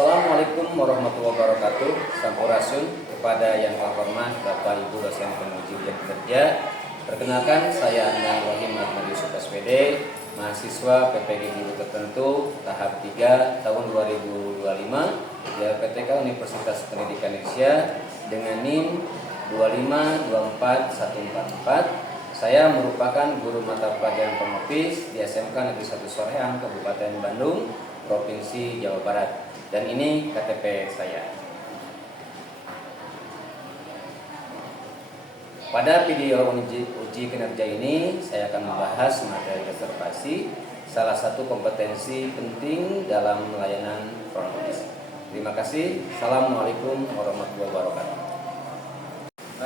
Assalamualaikum warahmatullahi wabarakatuh. Sampurasun kepada yang terhormat Bapak Ibu dosen penguji ujian kinerja. Perkenalkan, saya Anang Wahim Ahmad Yusuf SPD, mahasiswa PPG Guru Tertentu tahap 3 tahun 2025 di LPTK Universitas Pendidikan Indonesia dengan NIM 2524144. Saya merupakan guru mata pelajaran pemopis di SMK Negeri 1 Soreang, Kabupaten Bandung, Provinsi Jawa Barat. Dan ini KTP saya. Pada video uji kinerja ini, saya akan membahas materi reservasi, salah satu kompetensi penting dalam layanan front office. Terima kasih. Assalamualaikum warahmatullahi wabarakatuh.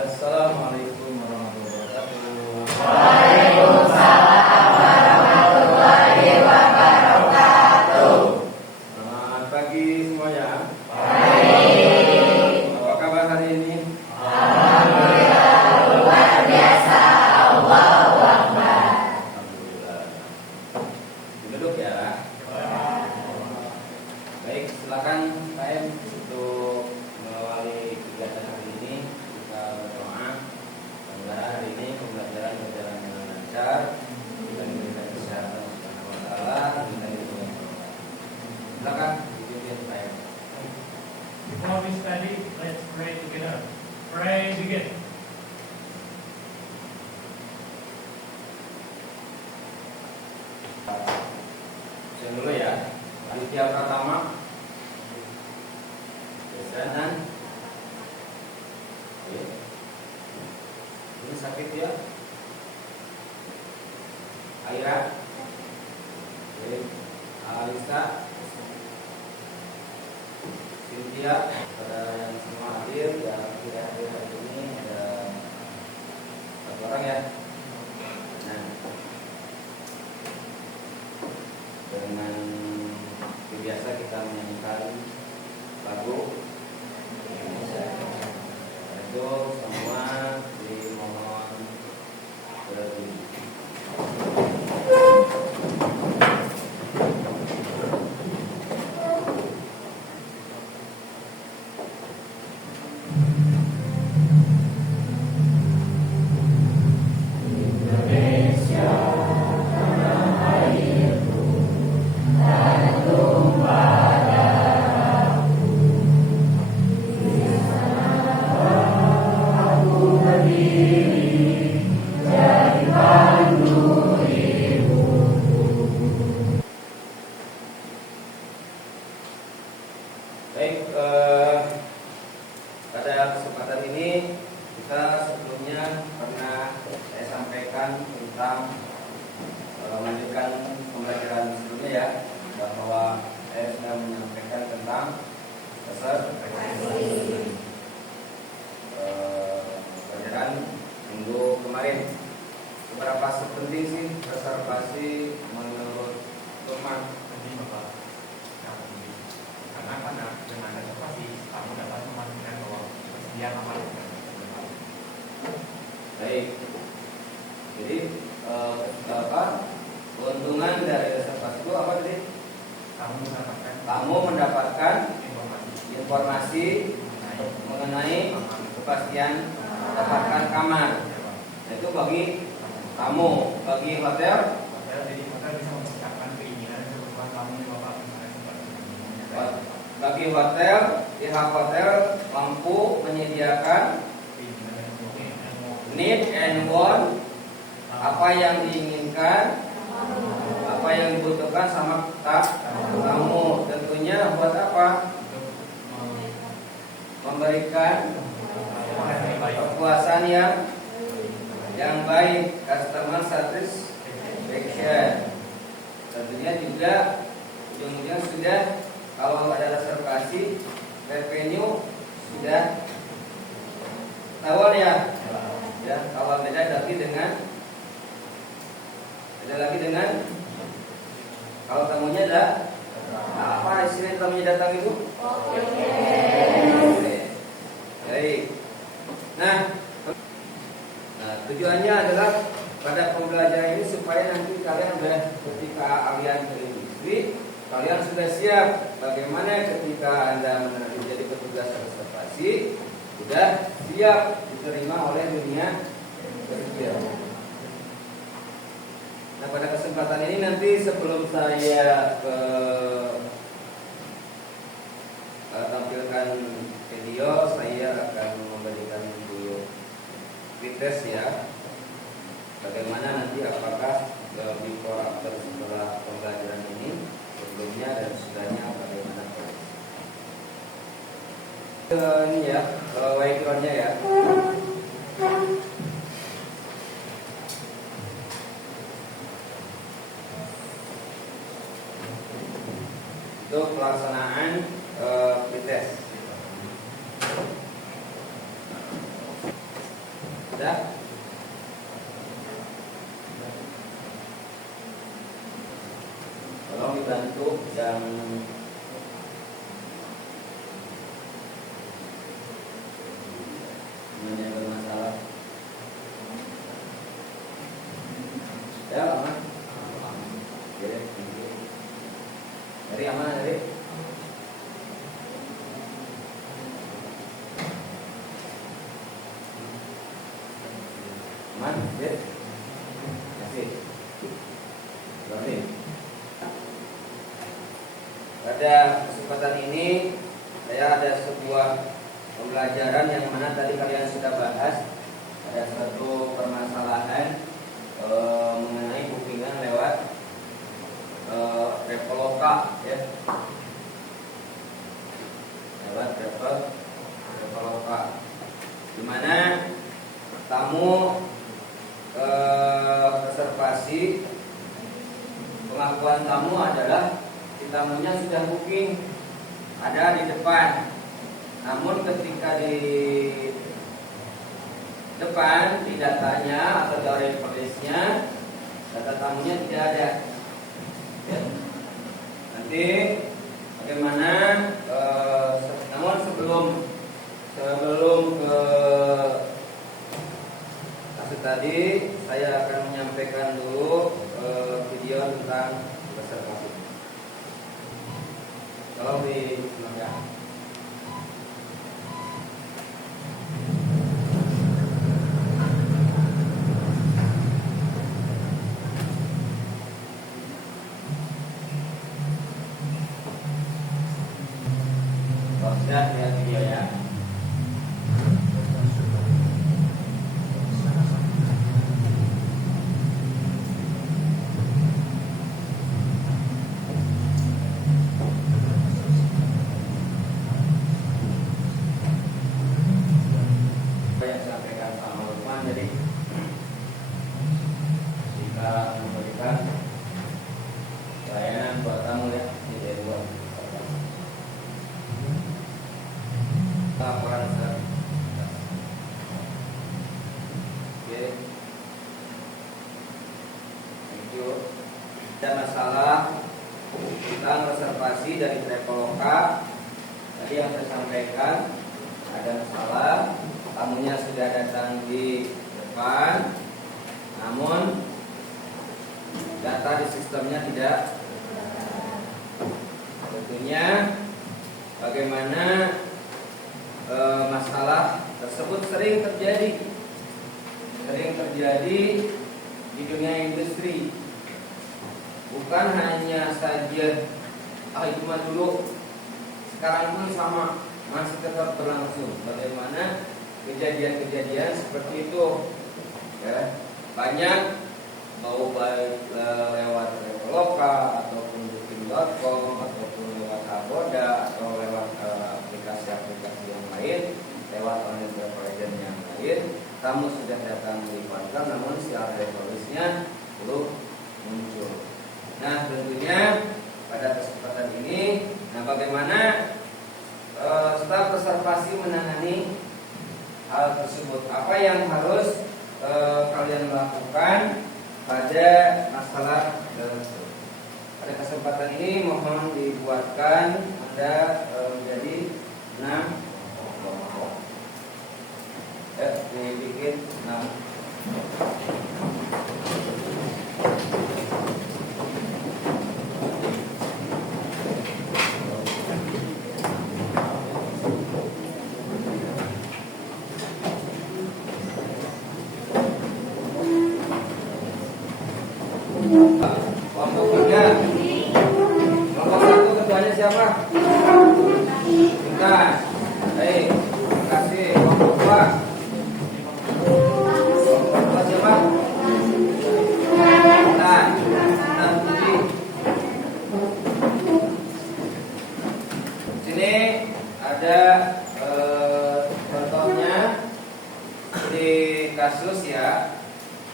Assalamualaikum warahmatullahi wabarakatuh. Waalaikumsalam warahmatullahi wabarakatuh. Selamat pagi semuanya. Baik. Apa kabar hari ini? Alhamdulillah luar biasa. Allahu Akbar. Alhamdulillah. Duduk ya. Baik, silakan KM untuk mengawali kegiatan hari ini. Kita berdoa semoga hari ini pembelajaran berjalan dengan lancar. Kita diberikan kesehatan Subhanahu wa taala, kita diberikan berkah. Silakan dipimpin KM. Before we study, let's pray together. Pray begin. Saya dulu ya. Panitia Pratama. Besanan. Oke. Ini sakit ya. Aira. Oke. Alisa. Cynthia. Pada yang semua hadir, yang tidak hadir hari ini ada satu orang ya. Nah, dengan biasa kita menyanyikan lagu itu semua dimohon berdiri. Baik, pada kesempatan ini kita sebelumnya pernah saya sampaikan tentang melanjutkan pembelajaran sebelumnya ya, bahwa saya sudah menyampaikan tentang pelajaran minggu kemarin. Seberapa penting sih reservasi menurut Lukman? Karena dengan reservasi kamu dapat memastikan bahwa ketersediaan aman. Baik. Jadi keuntungan dari reservasi itu apa tadi? Kamu mendapatkan informasi mengenai kepastian mendapatkan kamar. Itu bagi kamu, bagi hotel. Jadi hotel bisa menciptakan keinginan dan kebutuhan kamu di bapak Bagi hotel, pihak hotel mampu menyediakan need and want, apa yang diinginkan, apa yang dibutuhkan sama kamu. Tentunya buat apa? Memberikan kepuasan yang baik, customer satisfaction. Tentunya juga ujung-ujungnya sudah, kalau ada reservasi, revenue sudah tahuan ya. Ya, kalau beda lagi dengan kalau tamunya ada apa istilah tamunya datang itu? Baik. Nah, tujuannya adalah pada pembelajaran ini supaya nanti kalian ketika kalian berindustri, kalian sudah siap bagaimana ketika Anda menjadi petugas reservasi, sudah siap diterima oleh dunia kerja. Nah, pada kesempatan ini nanti sebelum saya tampilkan video, saya akan memberikan dulu tes ya. Bagaimana nanti apakah before after setelah pembelajaran ini, sebelumnya dan sudahnya bagaimana ini ya, backgroundnya ya. Itu pelaksanaan pretest. Sudah? Tolong dibantu yang bermasalah. Ya, aman. Oke, dari aman dari. Aman, ya. Kasih. Berarti. Pada kesempatan ini saya ada sebuah pembelajaran yang mana tadi kalian sudah bahas. Ada satu permasalahan mengenai bookingan lewat Traveloka ya. Lewat Traveloka. Di mana tamu reservasi, pengakuan tamu adalah tamunya sudah booking, ada di depan. Namun ketika di depan di datanya atau dari listnya, data tamunya tidak ada. Ya. Nanti bagaimana? Namun sebelum ke kasus tadi, saya akan menyampaikan dulu video tentang reservasi. Kalau di sebelah sudah lihat video ya. Yang sampaikan sama Lukman, jadi jika memberikan layanan buat tamu ya di luar laporan oke, thank you. Ada masalah tentang reservasi dari Traveloka. Tadi yang saya sampaikan, ada masalah, tamunya sudah datang di depan, namun data di sistemnya tidak. Tentunya bagaimana masalah tersebut sering terjadi di dunia industri. Bukan hanya saja itu mah dulu, sekarang pun sama, masih tetap berlangsung. Bagaimana kejadian-kejadian seperti itu ya, banyak mau baik lewat Traveloka ataupun booking.com ataupun lewat Agoda atau lewat aplikasi-aplikasi yang lain, lewat online travel agent yang lain. Tamu sudah datang di kantor, namun secara revolusinya belum muncul. Nah, tentunya pada kesempatan ini, bagaimana staf reservasi menangani hal tersebut? Apa yang harus kalian lakukan pada masalah tersebut? Pada kesempatan ini mohon dibuatkan Anda menjadi 6 dibikin 6. siapa? Bukan. Baik, terima kasih. Kelompok dua. Kelompok dua siapa? Bukan. Nah, sini ada contohnya di kasus ya,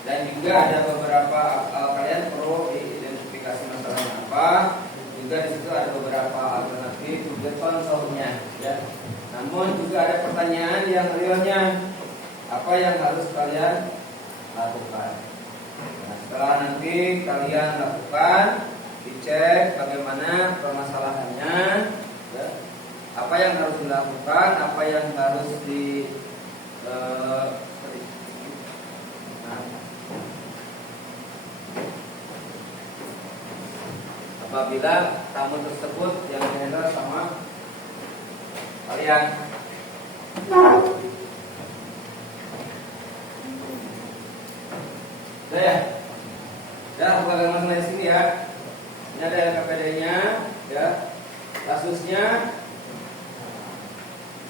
dan juga ada beberapa kalian perlu diidentifikasi masalahnya apa. Juga di situ ada beberapa alternatif juga contohnya ya. Namun juga ada pertanyaan yang realnya, apa yang harus kalian lakukan. Nah, setelah nanti kalian lakukan, dicek bagaimana permasalahannya ya. Apa yang harus dilakukan, apa yang harus apabila tamu tersebut yang dihandle sama kalian. Udah ya? Udah, bukan masalah di sini ya. Ini ada KPD-nya ya. Kasusnya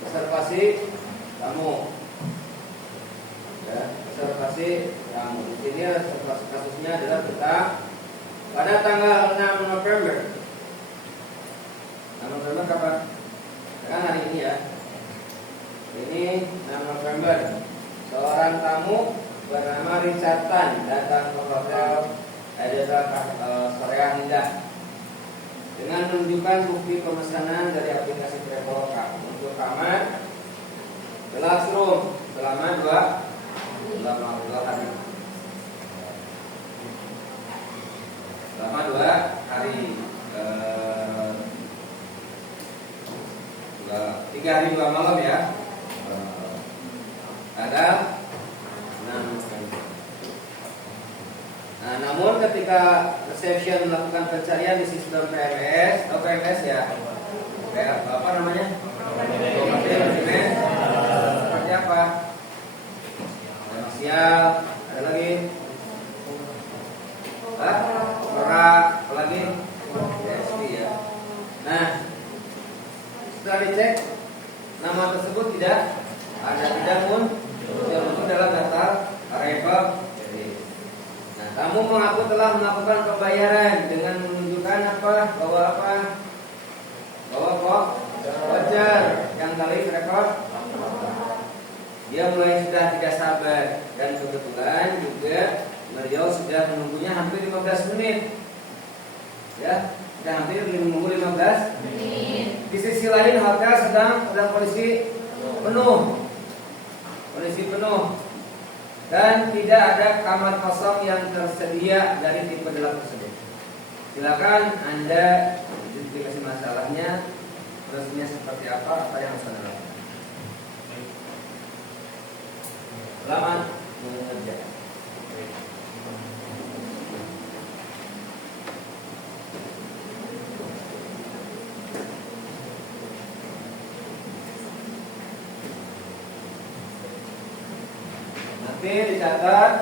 observasi tamu. Ya, observasi tamu. Di sini kasusnya adalah tentang pada tanggal 6 November. 6 November kapan? Kan hari ini ya. Ini 6 November. Seorang tamu bernama Richard Tan datang ke hotel Edinburgh Soreang Indah dengan menunjukkan bukti pemesanan dari aplikasi Traveloka untuk kamar classroom selama 2 hari. Selama 2 hari, 3 hari 2 malam ya. Ada 6. Nah, namun ketika reception melakukan pencarian di sistem PMS atau PMS ya, kayak apa namanya? PMS seperti apa? Finansial, ada lagi? Apa lagi? PSP ya. Nah, setelah dicek nama tersebut tidak ada, tidak muncul dalam daftar arrival. Nah, tamu mengaku telah melakukan pembayaran dengan menunjukkan apa? Bawa voucher yang kali rekor. Dia mulai sudah tidak sabar dan kebetulan juga beliau sudah menunggunya hampir 15 menit. Ya, sudah hampir menunggu 15 menit. Di sisi lain hotel sedang kondisi penuh. Dan tidak ada kamar kosong yang tersedia dari tipe 8 tersebut. Silakan Anda identifikasi masalahnya, prosesnya seperti apa yang harus Anda lakukan. Selamat mengerjakan. Nanti dicatat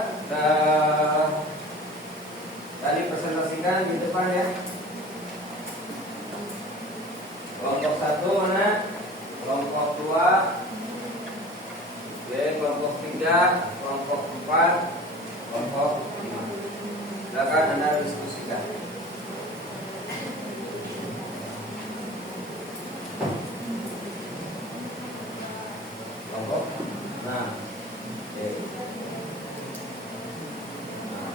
tadi presentasikan di depan ya. Kelompok 1 mana? Kelompok 2. Oke, kelompok 3, kelompok 4, kelompok 5. Silakan Anda diskusikan. Kelompok. Nah, oke. Nah,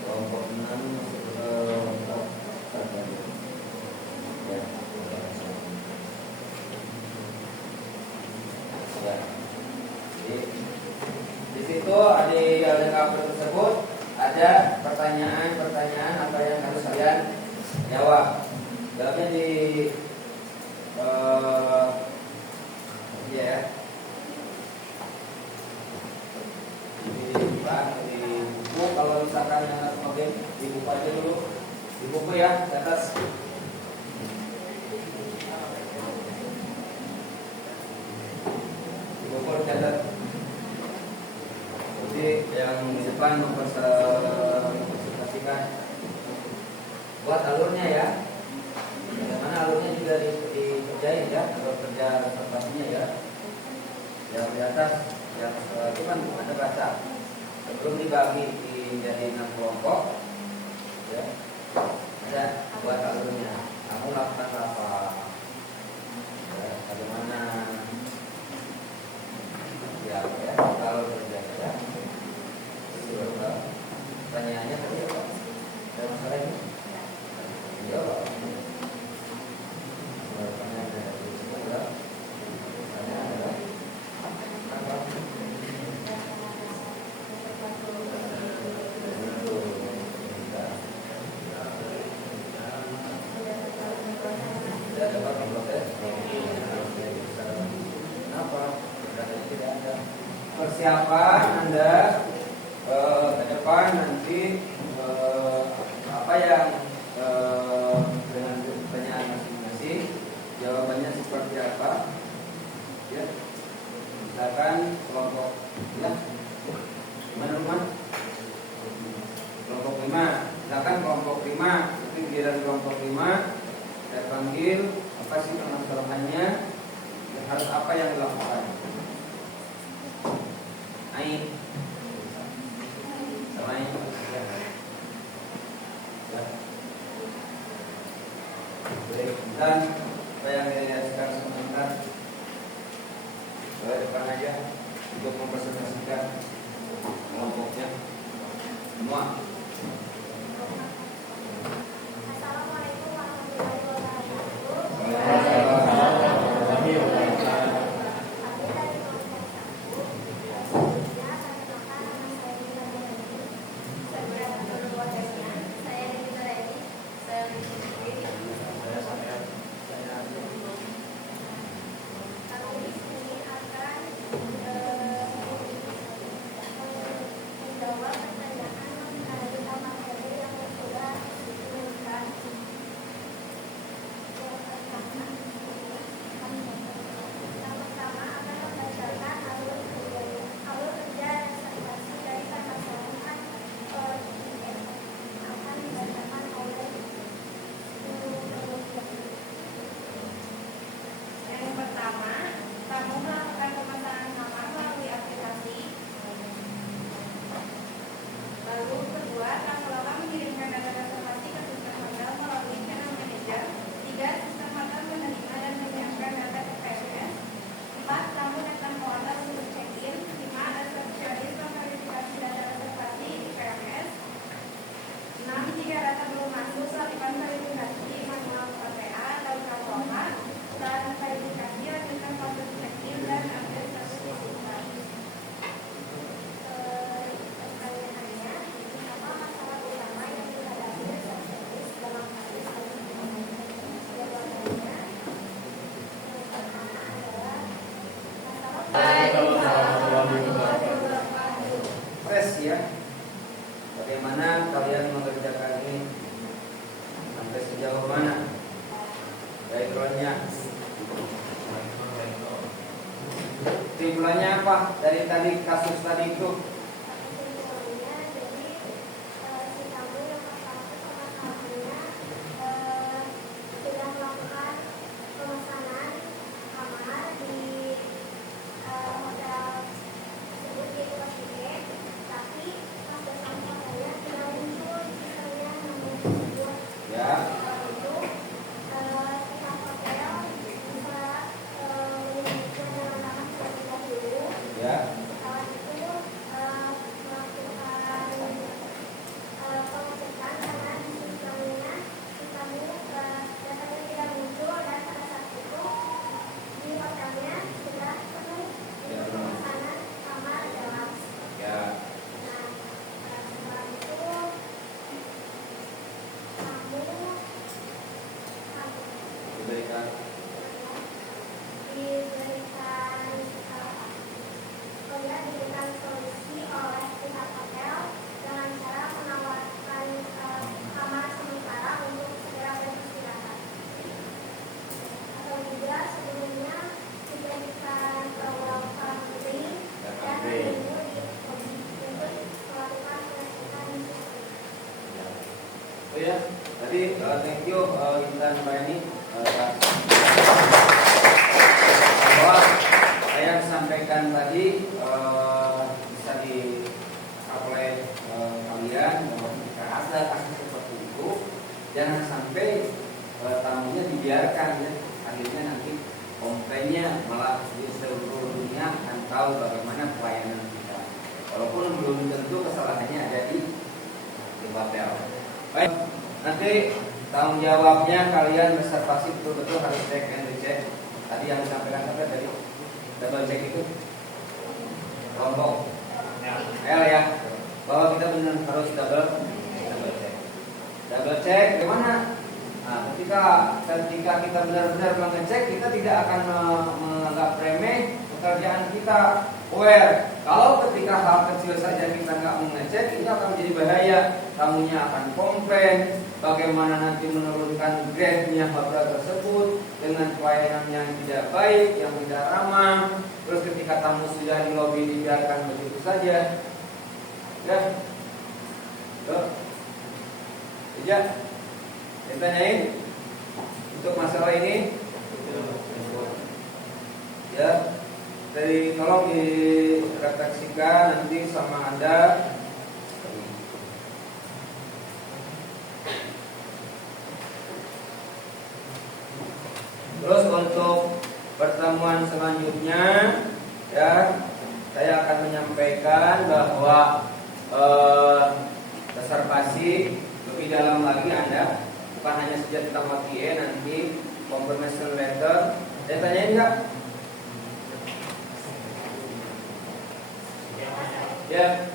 kelompok 6 masuk ke kelompok 1. Ya. Di situ ada kapal tersebut ada pertanyaan apa yang harus kalian jawab. Jawabnya di ya di buku. Kalau misalkan yang harus pakai di buku aja dulu, di buku ya di atas. Catat. Jadi yang di depan mempresentasikan buat alurnya ya. kerjain ya, kalau kerja reservasinya ya. Yang di atas, yang itu kan ada baca. Sebelum dibagi jadi 6 kelompok, ya, ada buat alurnya. Kamu lakukan apa? Ya, bagaimana? Ya, kalau kerja ya. Pertanyaannya tadi apa? Ada masalah ini? Jawab. Pertanyaan dari sini adalah pertanyaan adalah apa? Tidak dapat memprotes. Kenapa? Karena tidak ada persiapan Anda ke depan nanti apa yang dengan pertanyaan masing-masing jawabannya seperti apa ya, misalkan kelompok ya gimana rumah kelompok 5, misalkan kelompok 5 itu giliran kelompok 5 saya panggil apa sih permasalahannya dan harus apa yang dilakukan. Ain dan apa yang dilihat sekarang sebentar ke depan aja untuk mempresentasikan kelompoknya semua. Assalamualaikum warahmatullahi wabarakatuh. Tes ya, bagaimana kalian mengerjakan ini sampai sejauh mana backgroundnya, timbulannya apa dari tadi kasus tadi itu? Oh ya, tadi thank you Intan Pak ini. bahwa saya sampaikan tadi bisa di-apply kalian bahwa jika ada kasus seperti itu, jangan sampai tamunya dibiarkan ya. Akhirnya nanti komplainnya malah di seluruh dunia akan tahu bagaimana pelayanan kita. Walaupun belum tentu kesalahannya ada di hotel. Baik, nanti tanggung jawabnya kalian reservasi betul-betul harus cek and recheck. Tadi yang disampaikan apa tadi? Double check itu kelompok L ya, bahwa kita benar harus double check. Double check gimana? Nah, ketika kita benar-benar mengecek, kita tidak akan menganggap remeh pekerjaan kita. Aware, kalau ketika hal kecil saja kita nggak mengecek, itu akan menjadi bahaya. Tamunya akan komplain, bagaimana nanti menurunkan grade-nya hotel tersebut dengan pelayanan yang tidak baik, yang tidak ramah. Terus ketika tamu sudah di lobi dibiarkan begitu saja, ya, ya. Ditanyain untuk masalah ini, ya, dari tolong direfleksikan nanti sama Anda. Terus untuk pertemuan selanjutnya, ya, saya akan menyampaikan bahwa reservasi lebih dalam lagi Anda. Bukan hanya saja tentang OTA, nanti confirmation letter. Saya tanyain enggak? Ya.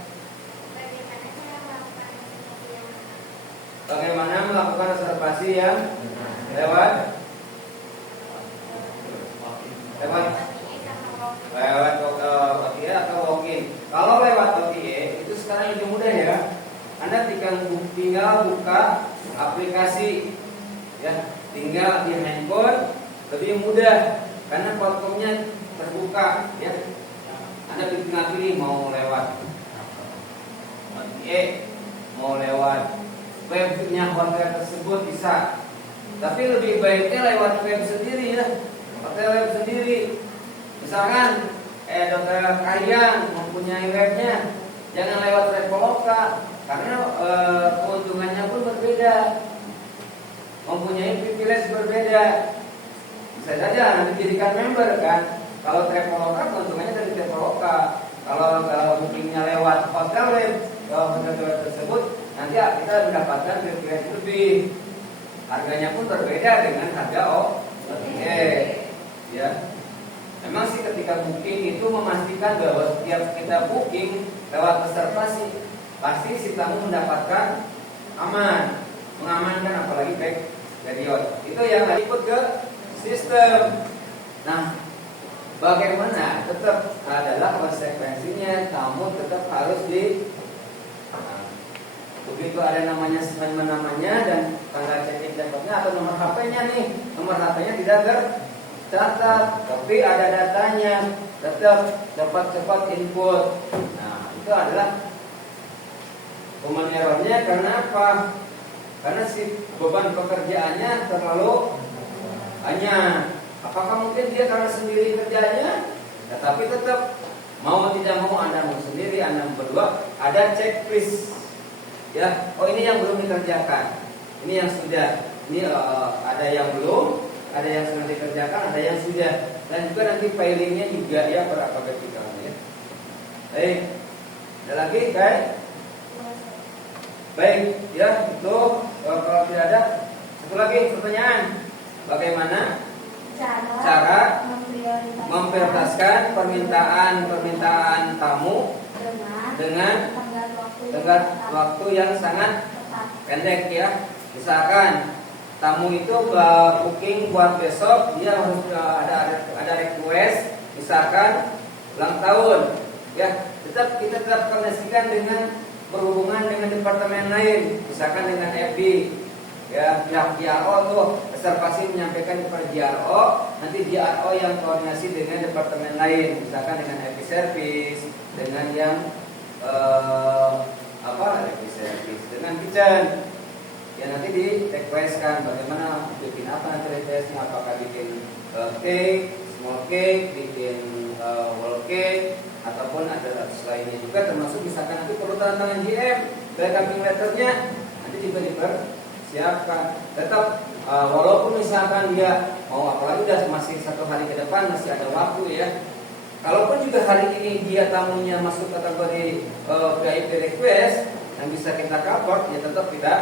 Bagaimana melakukan reservasi yang lewat OTA atau walk-in? Kalau lewat OTA itu sekarang lebih mudah ya. Anda tinggal buka aplikasi, ya, tinggal di handphone, lebih mudah karena platformnya terbuka, ya. Anda tinggal pilih mau lewat OTA, mau lewat webnya hotel tersebut bisa. Tapi lebih baiknya lewat web sendiri ya, hotel web sendiri. Misalkan Hotel Kayang mempunyai webnya, jangan lewat Traveloka. Karena keuntungannya pun berbeda, mempunyai privilege berbeda. Bisa saja nanti dijadikan member kan. Kalau Traveloka keuntungannya dari Traveloka. Kalau bookingnya lewat hotel web, hotel tersebut, nanti kita mendapatkan privilege lebih. Harganya pun berbeda dengan harga OTA. Ya. Memang sih ketika booking itu memastikan bahwa setiap kita booking lewat reservasi, pasti si tamu mendapatkan aman, mengamankan apalagi back period. Itu yang ikut ke sistem. Nah, bagaimana tetap adalah konsekuensinya tamu tetap harus begitu ada namanya dan tanggal check-in dapatnya atau nomor HP-nya nih, nomor HP-nya tidak tercatat, tapi ada datanya, tetap dapat cepat input. Nah, itu adalah human error-nya karena apa? Karena si beban pekerjaannya terlalu banyak. Apakah mungkin dia karena sendiri kerjanya? Tetapi tetap mau tidak mau Anda mau sendiri, Anda berdua, ada checklist. Ya, oh ini yang belum dikerjakan, ini yang sudah, ini ada yang belum, ada yang sudah dikerjakan, ada yang sudah, dan juga nanti filingnya juga ya beralfabetikalnya. Baik, ada lagi guys? Baik, ya itu kalau tidak ada, satu lagi pertanyaan, bagaimana cara memprioritaskan permintaan tamu dengan tenggat waktu yang sangat pendek ya. Misalkan tamu itu booking buat besok, dia harus ada request, misalkan ulang tahun, ya kita tetap koneksikan dengan berhubungan dengan departemen lain, misalkan dengan FB, ya pihak JRO tuh reservasi menyampaikan kepada JRO, nanti JRO yang koordinasi dengan departemen lain, misalkan dengan FB service, dengan yang FB service, dengan kitchen. Ya nanti di requestkan bagaimana bikin apa nanti requestnya, apakah bikin cake, small cake, bikin wall cake, ataupun ada lainnya juga, termasuk misalkan nanti perlu tanda tangan GM, welcoming letternya nanti juga dipersiapkan. Tetap walaupun misalkan dia mau apalagi udah masih 1 hari ke depan masih ada waktu ya. Kalaupun juga hari ini dia tamunya masuk kategori VIP request yang bisa kita cover, ya tetap kita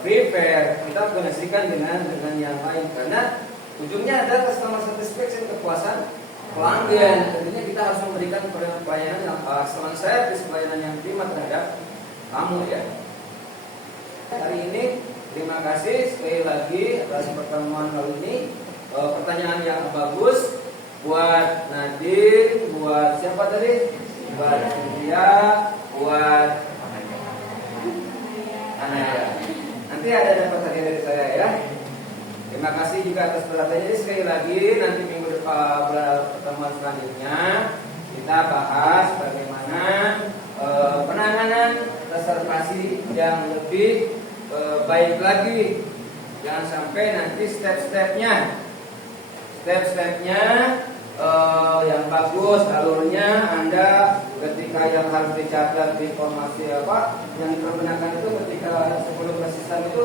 prepare, kita koneksikan dengan yang lain karena ujungnya ada customer satisfaction, kepuasan pelanggan. Tentunya kita harus memberikan pelayanan yang excellent service, pelayanan yang prima terhadap tamu ya. Hari ini terima kasih sekali lagi atas pertemuan kali ini. Pertanyaan yang bagus buat Nadine, buat siapa tadi? Buat Cynthia, buat Anaya. Nanti ada dapat hadiah dari saya ya. Terima kasih juga atas perhatiannya. Jadi sekali lagi nanti minggu depan pertemuan selanjutnya kita bahas bagaimana penanganan reservasi yang lebih baik lagi. Jangan sampai nanti step-stepnya yang bagus alurnya. Anda ketika yang harus dicatat informasi apa yang dipergunakan itu ketika sebelum ke sistem itu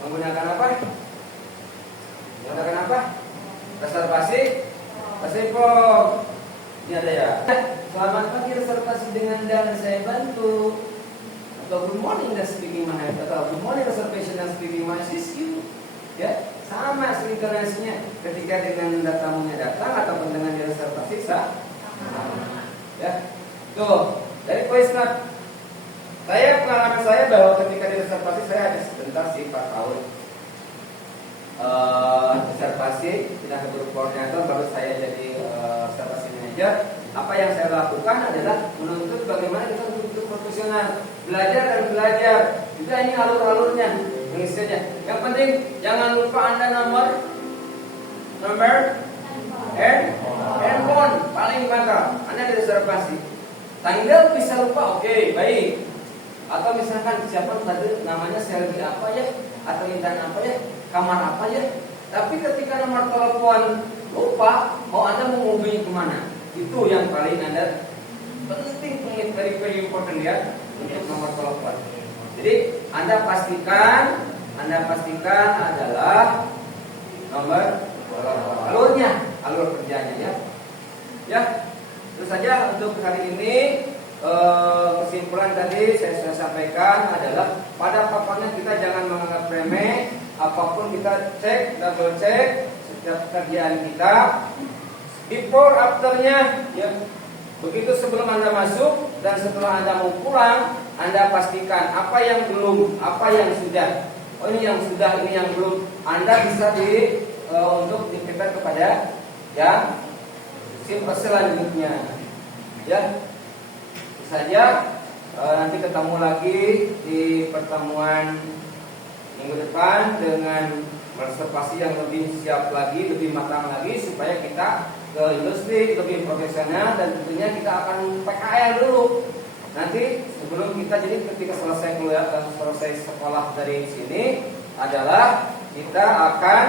menggunakan apa? Menggunakan apa? Reservasi form. Ini ada ya. Selamat pagi, reservasi dengan dan saya bantu. Atau good morning dan speaking my atau good morning reservation dan speaking my assist you. Ya, sama sinkronasinya ketika dengan tamunya datang ataupun dengan reservasi sah. Ya. Tuh, dari voice note. Pengalaman saya bahwa ketika di reservasi saya ada sebentar sih 4 tahun reservasi tidak ke grup koordinator, baru saya jadi reservasi manager. Apa yang saya lakukan adalah menuntut bagaimana kita untuk profesional, belajar dan belajar. Juga ini alur-alurnya, pengisiannya. Yang penting jangan lupa Anda nomor handphone paling bakal Anda di reservasi. Tanggal bisa lupa, oke, baik. Atau misalkan siapa tadi namanya Selvi apa ya, atau Intan apa ya, kamar apa ya. Tapi ketika nomor telepon lupa, mau Anda menghubungi kemana? Itu yang paling Anda penting, very important ya, untuk nomor telepon. Jadi Anda pastikan adalah nomor telepon. Alur kerjanya ya. Ya, terus saja untuk hari ini. Kesimpulan tadi saya sudah sampaikan adalah pada papannya kita jangan menganggap remeh. Apapun kita cek, double cek setiap kerjaan kita, before afternya ya. Begitu sebelum Anda masuk dan setelah Anda mau pulang, Anda pastikan apa yang belum, apa yang sudah. Oh ini yang sudah, ini yang belum. Anda bisa untuk diberikan kepada yang selanjutnya ya. Saja nanti ketemu lagi di pertemuan minggu depan dengan reservasi yang lebih siap lagi, lebih matang lagi supaya kita ke industri lebih profesional dan tentunya kita akan PKL dulu. Nanti sebelum kita jadi ketika selesai sekolah dari sini adalah kita akan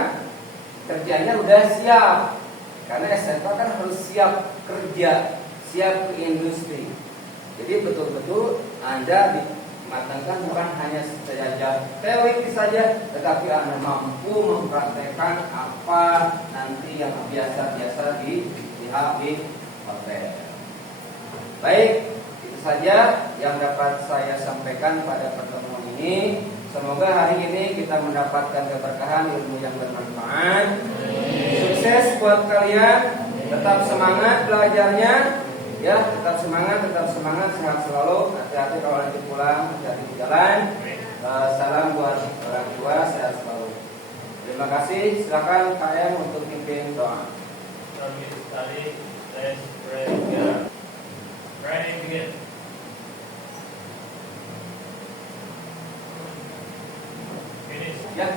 kerjanya udah siap karena SMK kan harus siap kerja, siap ke industri. Jadi betul-betul Anda dimatangkan bukan hanya saja teori saja, tetapi Anda mampu mempraktekkan apa nanti yang biasa-biasa di hotel. Baik, itu saja yang dapat saya sampaikan pada pertemuan ini. Semoga hari ini kita mendapatkan keberkahan, ilmu yang bermanfaat. Sukses buat kalian, tetap semangat belajarnya. Ya, tetap semangat, sehat selalu. Hati-hati kalau nanti pulang, hati-hati di jalan. Salam buat orang tua, sehat selalu. Terima kasih. Silakan KM untuk pimpin doa. Let's pray together. Pray begin. Finish. Ya,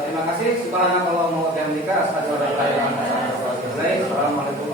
terima kasih. Subhanallah wa bihamdika, asyhadu an la ilaha illa anta, astaghfiruka wa atubu ilaik. Assalamualaikum